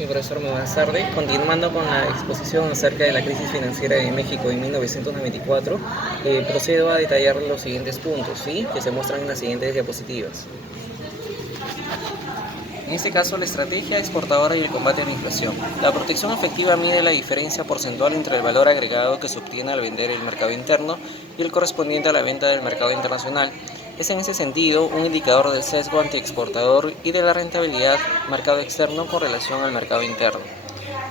Sí, profesor, muy buenas tardes. Continuando con la exposición acerca de la crisis financiera de México en 1994, procedo a detallar los siguientes puntos, ¿sí?, que se muestran en las siguientes diapositivas. En este caso, la estrategia exportadora y el combate a la inflación. La protección efectiva mide la diferencia porcentual entre el valor agregado que se obtiene al vender el mercado interno y el correspondiente a la venta del mercado internacional. Es en ese sentido un indicador del sesgo antiexportador y de la rentabilidad mercado externo con relación al mercado interno.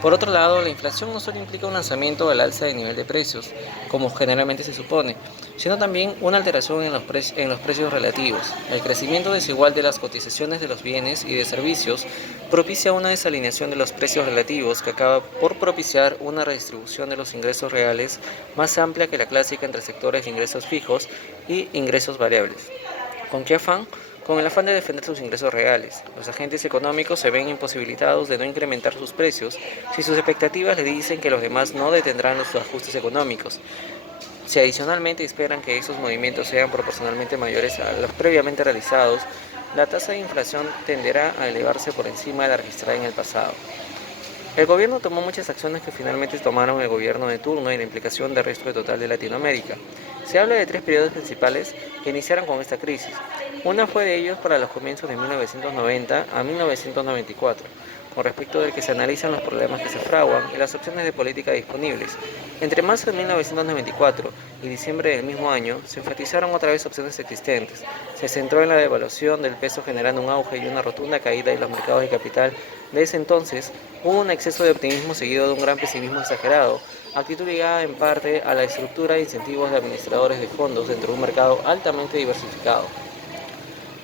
Por otro lado, la inflación no solo implica un lanzamiento al alza de nivel de precios, como generalmente se supone, sino también una alteración en los precios relativos. El crecimiento desigual de las cotizaciones de los bienes y de servicios propicia una desalineación de los precios relativos que acaba por propiciar una redistribución de los ingresos reales más amplia que la clásica entre sectores de ingresos fijos y ingresos variables. ¿Con qué afán? Con el afán de defender sus ingresos reales. Los agentes económicos se ven imposibilitados de no incrementar sus precios si sus expectativas le dicen que los demás no detendrán los ajustes económicos. Si adicionalmente esperan que esos movimientos sean proporcionalmente mayores a los previamente realizados, la tasa de inflación tenderá a elevarse por encima de la registrada en el pasado. El gobierno tomó muchas acciones que finalmente tomaron el gobierno de turno y la implicación del resto total de Latinoamérica. Se habla de tres periodos principales que iniciaron con esta crisis. Una fue de ellos para los comienzos de 1990 a 1994, con respecto del que se analizan los problemas que se fraguan y las opciones de política disponibles. Entre marzo de 1994 y diciembre del mismo año, se enfatizaron otra vez opciones existentes. Se centró en la devaluación del peso generando un auge y una rotunda caída de los mercados de capital. De ese entonces, hubo un exceso de optimismo seguido de un gran pesimismo exagerado, actitud ligada en parte a la estructura de incentivos de administradores de fondos dentro de un mercado altamente diversificado.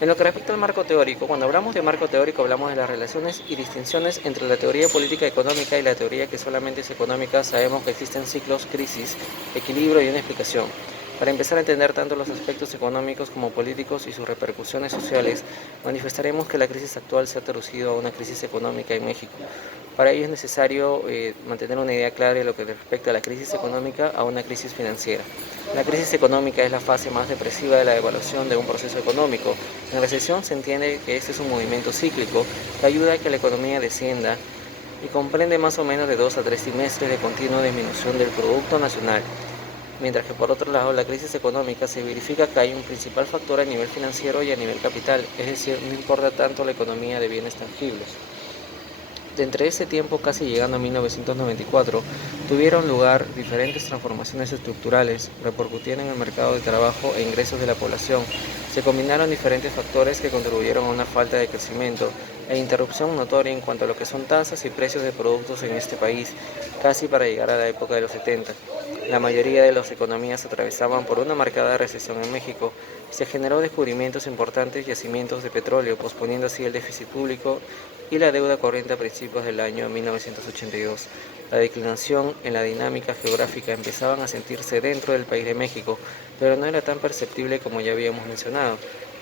En lo que respecta al marco teórico, cuando hablamos de marco teórico hablamos de las relaciones y distinciones entre la teoría política económica y la teoría que solamente es económica. Sabemos que existen ciclos, crisis, equilibrio y una explicación. Para empezar a entender tanto los aspectos económicos como políticos y sus repercusiones sociales, manifestaremos que la crisis actual se ha traducido a una crisis económica en México. Para ello es necesario mantener una idea clara de lo que respecta a la crisis económica a una crisis financiera. La crisis económica es la fase más depresiva de la evaluación de un proceso económico. En recesión se entiende que este es un movimiento cíclico que ayuda a que la economía descienda y comprende más o menos de 2 a 3 trimestres de continua disminución del Producto Nacional. Mientras que por otro lado la crisis económica se verifica que hay un principal factor a nivel financiero y a nivel capital, es decir, no importa tanto la economía de bienes tangibles. De entre ese tiempo, casi llegando a 1994, tuvieron lugar diferentes transformaciones estructurales, repercutieron en el mercado de trabajo e ingresos de la población. Se combinaron diferentes factores que contribuyeron a una falta de crecimiento e interrupción notoria en cuanto a lo que son tasas y precios de productos en este país, casi para llegar a la época de los 70. La mayoría de las economías atravesaban por una marcada recesión en México. Se generó descubrimientos importantes yacimientos de petróleo, posponiendo así el déficit público y la deuda corriente a principios del año 1982. La declinación en la dinámica geográfica empezaban a sentirse dentro del país de México, pero no era tan perceptible como ya habíamos mencionado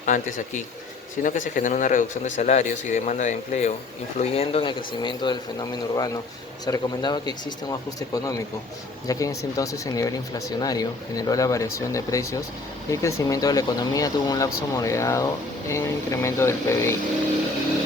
antes aquí, sino que se generó una reducción de salarios y demanda de empleo, influyendo en el crecimiento del fenómeno urbano. Se recomendaba que exista un ajuste económico, ya que en ese entonces el nivel inflacionario generó la variación de precios y el crecimiento de la economía tuvo un lapso moderado en el incremento del PBI.